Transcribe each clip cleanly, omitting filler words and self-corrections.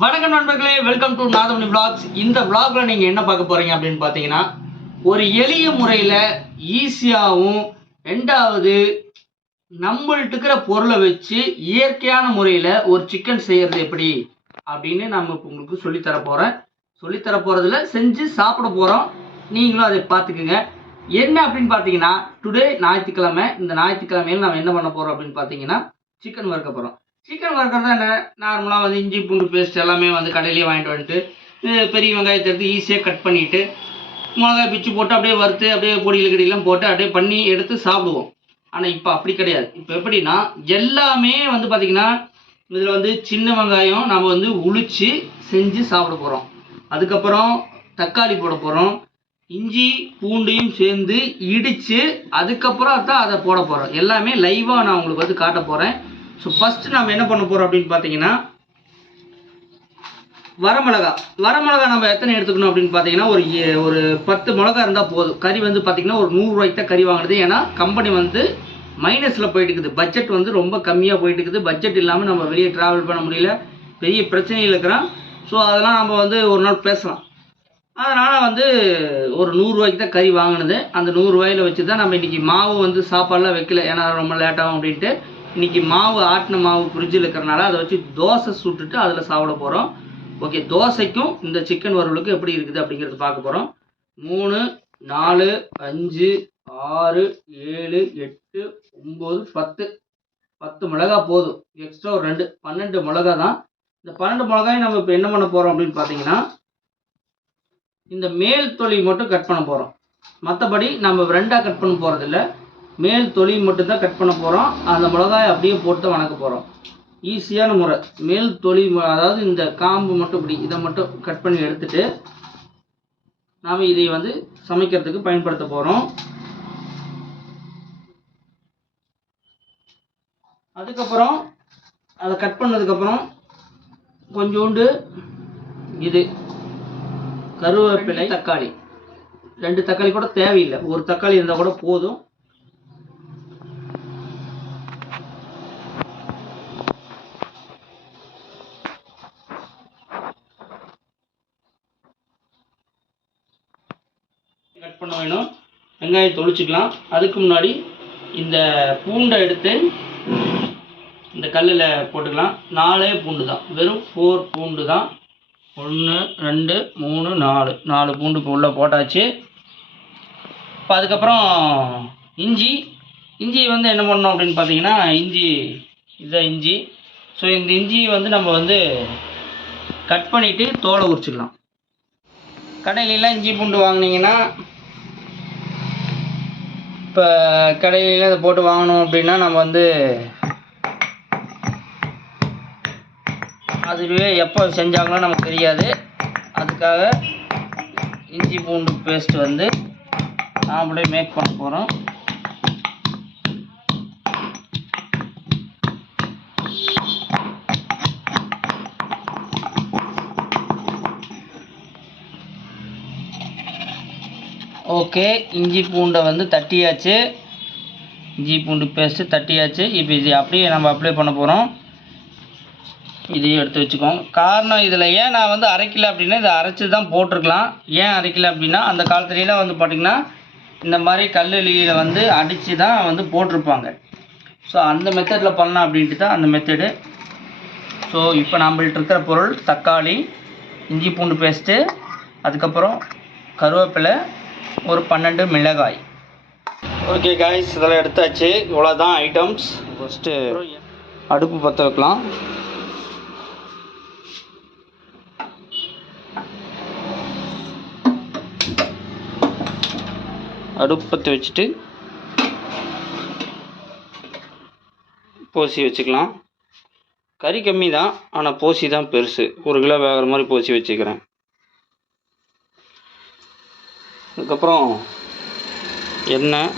வணக்கம் நண்பர்களே, welcome to நாதமணி vlogs. இந்த vlogல நீங்க என்ன பார்க்க போறீங்க அப்படின்னு பார்த்தீங்கன்னா, ஒரு எளிய முறையில் ஈஸியாகவும் ரெண்டாவது நம்மள்ட்ட இருக்கிற பொருளை வச்சு இயற்கையான முறையில் ஒரு சிக்கன் செய்கிறது எப்படி அப்படின்னு நம்ம உங்களுக்கு சொல்லித்தர போகிறேன். சொல்லித்தர போகிறதுல செஞ்சு சாப்பிட போகிறோம். நீங்களும் அதை பார்த்துக்குங்க. என்ன அப்படின்னு பார்த்தீங்கன்னா, டுடே ஞாயிற்றுக்கிழமை. இந்த ஞாயிற்றுக்கிழமையில் நம்ம என்ன பண்ண போகிறோம் அப்படின்னு பார்த்தீங்கன்னா, சிக்கன் வறுக்க போகிறோம். சிக்கன் வறுக்கிறது என்ன, நார்மலாக வந்து இஞ்சி பூண்டு பேஸ்ட் எல்லாமே வந்து கடையிலேயே வாங்கிட்டு வந்துட்டு பெரிய வெங்காயத்தை எடுத்து ஈஸியாக கட் பண்ணிவிட்டு மிளகாய் பிச்சு போட்டு அப்படியே வறுத்து அப்படியே பொடியில் கடியெல்லாம் போட்டு அப்படியே பண்ணி எடுத்து சாப்பிடுவோம். ஆனால் இப்போ அப்படி கிடையாது. இப்போ எப்படின்னா எல்லாமே வந்து பார்த்திங்கன்னா இதில் வந்து சின்ன வெங்காயம் நம்ம வந்து உளிச்சு செஞ்சு சாப்பிட போகிறோம். அதுக்கப்புறம் தக்காளி போட போகிறோம். இஞ்சி பூண்டையும் சேர்ந்து இடித்து அதுக்கப்புறம் தான் அதை போட போகிறோம். எல்லாமே லைவாக நான் உங்களுக்கு வந்து காட்ட போகிறேன். ஸோ ஃபஸ்ட்டு நம்ம என்ன பண்ண போகிறோம் அப்படின்னு பார்த்தீங்கன்னா, வரமிளகா நம்ம எத்தனை எடுத்துக்கணும் அப்படின்னு பார்த்தீங்கன்னா, ஒரு 10 மிளகா இருந்தால் போதும். கறி வந்து பார்த்திங்கன்னா ஒரு 100 ரூபாய்க்கு தான் கறி வாங்குறது. ஏன்னா கம்பெனி வந்து மைனஸில் போயிட்டு இருக்குது. பட்ஜெட் வந்து ரொம்ப கம்மியாக போயிட்டு இருக்குது. பட்ஜெட் இல்லாமல் நம்ம வெளியே ட்ராவல் பண்ண முடியல, பெரிய பிரச்சனையில் இருக்கிறோம். ஸோ அதெல்லாம் நம்ம வந்து ஒரு நாள் பேசலாம். அதனால் வந்து ஒரு 100 ரூபாய்க்கு தான் கறி வாங்கினது. அந்த 100 ரூபாயில் வச்சு தான் நம்ம இன்றைக்கி மாவு வந்து சாப்பாடெலாம் வைக்கல, ஏன்னா ரொம்ப லேட்டாகும் அப்படின்ட்டு. இன்றைக்கி மாவு ஆட்டின மாவு ஃப்ரிட்ஜில் இருக்கிறனால அதை வச்சு தோசை சுட்டுட்டு அதில் சாப்பிட போகிறோம். ஓகே, தோசைக்கும் இந்த சிக்கன் வறுவலுக்கும் எப்படி இருக்குது அப்படிங்கிறது பார்க்க போகிறோம். 3, 4, 5, 6, 7, 8, 9, 10 மிளகா போதும். எக்ஸ்ட்ரா ஒரு 2, 12 மிளகா தான். இந்த 12 மிளகாயும் நம்ம இப்போ என்ன பண்ண போகிறோம் அப்படின்னு பார்த்தீங்கன்னா, இந்த மேல் தொலி மட்டும் கட் பண்ண போகிறோம். மற்றபடி நம்ம 2ஆக கட் பண்ண போகிறதில்ல, மேல் தொலி மட்டும்தான் கட் பண்ண போகிறோம். அந்த மிளகாயை அப்படியே போட்டு வணக்க போகிறோம். ஈஸியான முறை. மேல் தொலி, அதாவது இந்த காம்பு மட்டும் இப்படி இதை மட்டும் கட் பண்ணி எடுத்துட்டு நாம் இதை வந்து சமைக்கிறதுக்கு பயன்படுத்த போகிறோம். அதுக்கப்புறம் அதை கட் பண்ணதுக்கப்புறம் கொஞ்சோண்டு இது கருவேப்பிலை, தக்காளி. 2 தக்காளி கூட தேவையில்லை, ஒரு தக்காளி இருந்தால் கூட போதும். கட் பண்ண வேணும். வெங்காயம் தொளிச்சுக்கலாம். அதுக்கு முன்னாடி இந்த பூண்டை எடுத்து இந்த கல்லில் போட்டுக்கலாம். 4 பூண்டு தான், வெறும் 4 பூண்டு தான். 1, 2, 3, 4 பூண்டு இப்போ உள்ளே போட்டாச்சு. இப்போ அதுக்கப்புறம் இஞ்சி வந்து என்ன பண்ணணும் அப்படின்னு பார்த்தீங்கன்னா, இதுதான் இஞ்சி. ஸோ இந்த இஞ்சியை வந்து நம்ம வந்து கட் பண்ணிவிட்டு தோலை உரிச்சிக்கலாம். கடையிலலாம் இஞ்சி பூண்டு வாங்கினீங்கன்னா, இப்போ கடையில இதை போட்டு வாங்கணும் அப்படின்னா நம்ம வந்து அதுவே எப்போ செஞ்சாங்களோ நமக்கு தெரியாது. அதுக்காக இஞ்சி பூண்டு பேஸ்ட் வந்து நாமளே மேக் பண்ண போகிறோம். ஓகே, இஞ்சி பூண்டை வந்து தட்டியாச்சு. இஞ்சி பூண்டு பேஸ்ட்டு தட்டியாச்சு. இப்போ இது அப்படியே நம்ம அப்ளை பண்ண போகிறோம். இதையும் எடுத்து வச்சுக்கோங்க. காரணம் இதில் ஏன் நான் வந்து அரைக்கலை அப்படின்னா, இதை அரைச்சி தான் போட்டிருக்கலாம். ஏன் அரைக்கலை அப்படின்னா, அந்த காலத்துலலாம் வந்து பார்த்திங்கன்னா இந்த மாதிரி கல்லுலியில் வந்து அடித்து தான் வந்து போட்டிருப்பாங்க. ஸோ அந்த மெத்தடில் பண்ணலாம் அப்படின்ட்டு தான் அந்த மெத்தடு. ஸோ இப்போ நம்மள்ட்ட இருக்கிற பொருள் தக்காளி, இஞ்சி பூண்டு பேஸ்ட்டு, அதுக்கப்புறம் கருவேப்பிலை, ஒரு 12 மிளகாய். ஓகே காய்ஸ், இதெல்லாம் எடுத்தாச்சு. இவ்வளோ தான் ஐட்டம்ஸ். ஃபஸ்ட்டு அடுப்பு பற்ற வைக்கலாம். அடுப்பு பற்ற வச்சுட்டு போசி வச்சுக்கலாம். கறி கம்மி தான், ஆனால் போசி தான் பெருசு. 1 கிலோ வேகிற மாதிரி போசி வச்சுக்கிறேன். அதுக்கப்புறம் எண்ணெய்,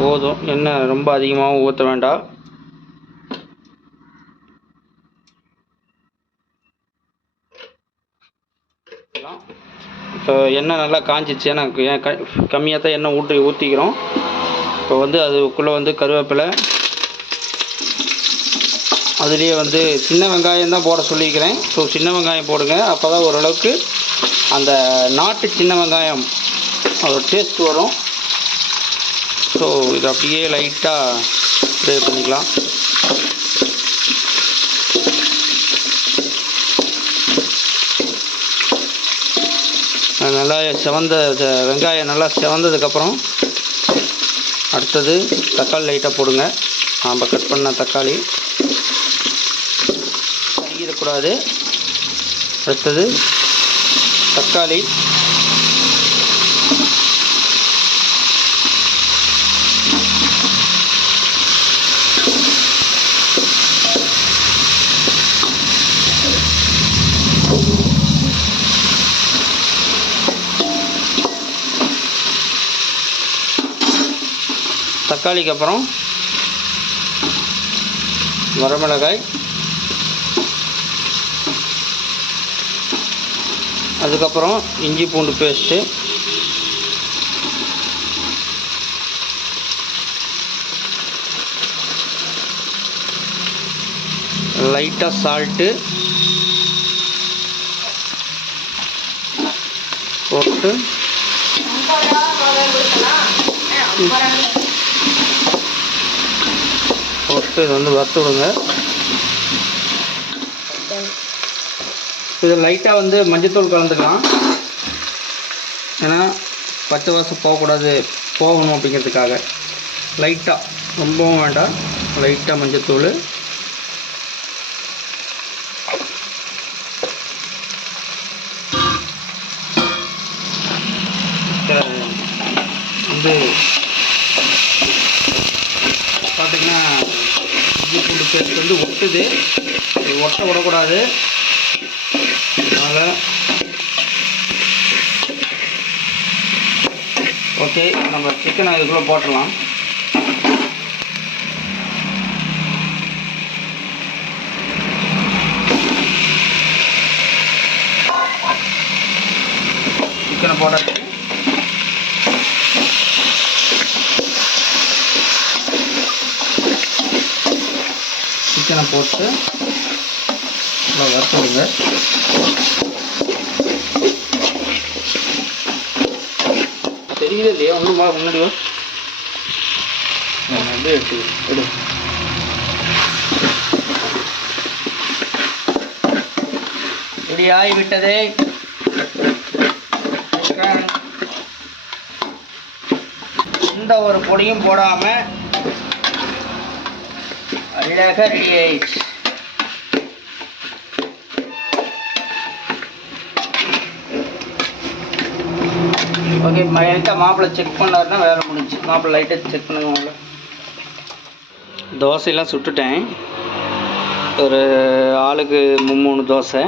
போதும். எண்ணெய் ரொம்ப அதிகமாகவும் ஊற்ற வேண்டாம். இப்போ எண்ணெய் நல்லா காஞ்சிச்சு. எனக்கு கம்மியாக தான் எண்ணெய் ஊற்றிக்கிறோம். இப்போ வந்து அதுக்குள்ளே வந்து கருவேப்பிலை, அதுலேயே வந்து சின்ன வெங்காயம் தான் போட சொல்லிக்கிறேன். ஸோ சின்ன வெங்காயம் போடுங்க, அப்போ தான் ஓரளவுக்கு அந்த நாட்டு சின்ன வெங்காயம் அதோட டேஸ்ட் வரும். ஸோ இது அப்படியே லைட்டாக ஃப்ரை பண்ணிக்கலாம். நல்லா வெங்காயம் நல்லா செவந்ததுக்கப்புறம் அடுத்தது தக்காளி லைட்டாக போடுங்க. நாம் கட் பண்ண தக்காளி கருகிடக்கூடாது. அடுத்தது தக்காளி, தக்காளிக்கு அப்புறம் வரமிளகாய், அதுக்கப்புறம் இஞ்சி பூண்டு பேஸ்ட்டு, லைட்டாக சால்ட்டு போட்டு இது வந்து வறுத்து விடுங்க. இது லைட்டாக வந்து மஞ்சத்தூள் கலந்துக்கலாம். ஏன்னா பச்சை வாசம் போகணும் அப்படிங்கிறதுக்காக லைட்டாக, ரொம்பவும் வேண்டாம், லைட்டாக மஞ்சத்தூள். வந்து பார்த்திங்கன்னா இஞ்சி பூண்டு பேஸ்ட் வந்து ஒட்டுது, ஒட்ட விடக்கூடாது. அதனால் ஓகே, நம்ம சிக்கனை இதுக்குள்ளே போட்டுடலாம். சிக்கனை போட்டாச்சு. சிக்கனை போட்டு நல்லா வறுத்து விடுங்க. தெரியல இல்லையா ஒன்றும் முன்னாடி அப்படியே எடுத்து எடு. இப்படி ஆகிவிட்டது. எந்த ஒரு பொடியும் போடாமல் அழகாக ரெடி ஆயிடுச்சு. ஓகே, லைட்டாக மாப்பிள்ளை செக் பண்ணாருன்னா வேலை முடிஞ்சு. மாப்பிள்ளை லைட்டாக செக் பண்ணுங்க. மாப்பிள்ளை தோசையெல்லாம் சுட்டுட்டேன். ஒரு ஆளுக்கு 3 தோசை,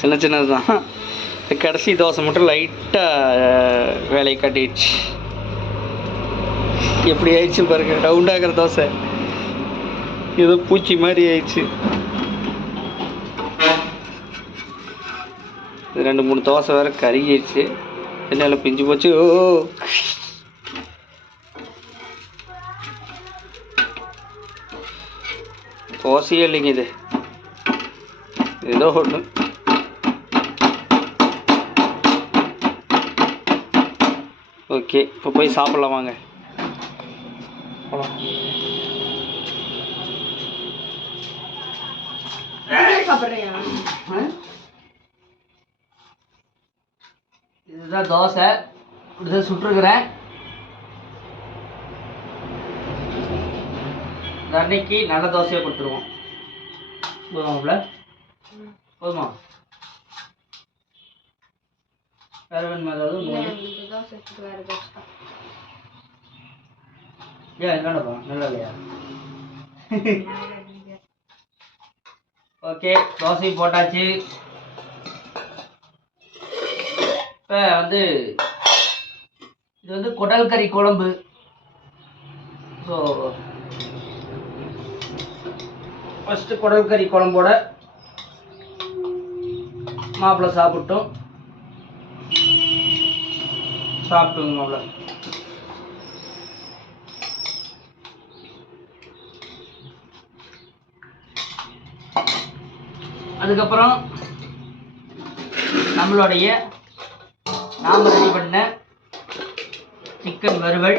சின்ன சின்னது தான். கடைசி தோசை மட்டும் லைட்டாக வேலையை காட்டிடுச்சு. எப்படி ஆயிடுச்சு பாருங்க, ரவுண்டாகிற தோசை ஏதோ பூச்சி மாதிரி ஆயிடுச்சு. 2-3 தோசை வேறு கருகிடுச்சு. என்னால பிஞ்சு போச்சு. ஓ தோசையே இல்லைங்க, இது ஏதோ ஒன்று. ஓகே, இப்போ போய் சாப்பிட்லாம் வாங்க. இதுதான் தோசை, இப்படிதான் சுட்டுருக்குறேன். அன்னைக்கு நல்ல தோசையை கொடுத்துருவோம். போதுமாப்ல? போதுமா? வேற வேணுமா ஏதாவது? ஏன் என்னடா நல்லா இல்லையா? ஓகே, தோசையும் போட்டாச்சு. இப்போ வந்து இது வந்து குடல் கறி குழம்பு. ஸோ ஃபஸ்ட்டு குடல் கறி குழம்போட மாப்பிள்ளை சாப்பிட்டோம். சாப்பிட்டுங்க மாப்பிள்ளை. அதுக்கப்புறம் நம்மளுடைய நாம் ரெடி பண்ண சிக்கன் வறுவல்.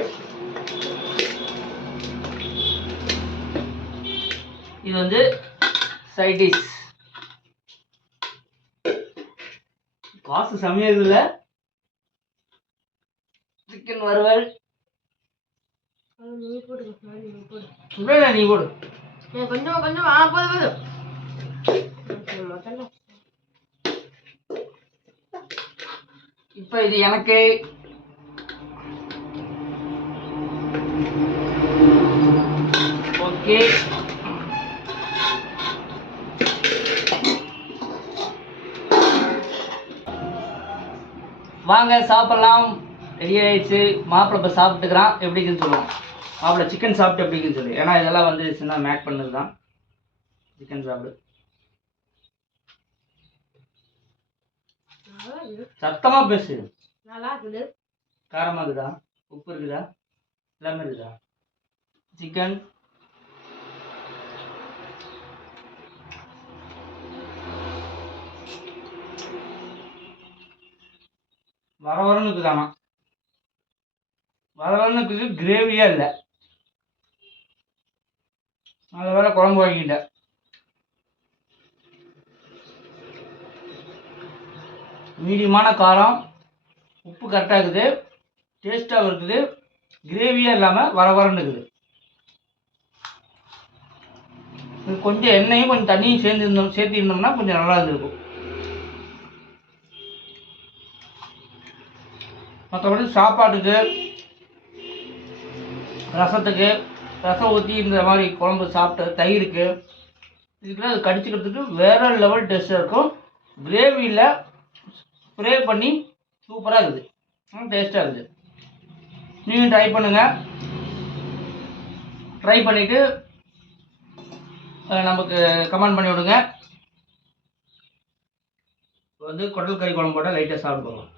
இது வந்து சைட் டிஷ். காசு செம்மையா இருக்குல்ல. சிக்கன் வறுவல் நீ போடு. கொஞ்சம் கொஞ்சம் போதும். இப்ப இது எனக்கு ஓகே. வாங்க சாப்பிடலாம். ரெடி ஆயிடுச்சு. மாப்பிள்ளை இப்போ சாப்பிட்டுக்கிறான். எப்படின்னு சொல்லுவோம். மாப்பிள்ளை சிக்கன் சாப்பிட்டு எப்படின்னு சொல்லு. ஏன்னா இதெல்லாம் வந்து சின்ன மேக் பண்ணது தான். சிக்கன் சாப்பிடு. சத்தமா பேசு. நல்லா இருக்குது. காரமா இருக்குதா? உப்பு இருக்குதா? எல்லாமே இருக்குதா? சிக்கன் வரவரன்னு இருக்குதானா? வரவரன்னு இருக்குது. கிரேவியா இல்லை. அதை வேற குழம்பு வாங்கிட்டேன். மீடியமான காரம், உப்பு கரெக்டாக இருக்குது, டேஸ்ட்டாகவும் இருக்குது, கிரேவியாக இல்லாமல் வரவரன்னு இருக்குது. கொஞ்சம் எண்ணெயும் கொஞ்சம் தண்ணியும் சேர்த்திருந்தோம்னா கொஞ்சம் நல்லா இருந்திருக்கும். மற்றபடி சாப்பாட்டுக்கு, ரசத்துக்கு, ரசம் ஊற்றி இந்த மாதிரி குழம்பு சாப்பிட்டு தயிருக்கு இதுக்குலாம் அது கடிச்சிக்கிறதுக்கு வேறு லெவல் டேஸ்ட்டாக இருக்கும். கிரேவியில் ஸ்ப்ரே பண்ணி சூப்பராக இருக்குது. டேஸ்ட்டாக இருக்குது. நீங்கள் ட்ரை பண்ணுங்கள். ட்ரை பண்ணிவிட்டு நமக்கு கமெண்ட் பண்ணி விடுங்க. வந்து குடல் கறி குழம்பு போட்டால் லைட்டாக சாப்பிட்டு போகலாம்.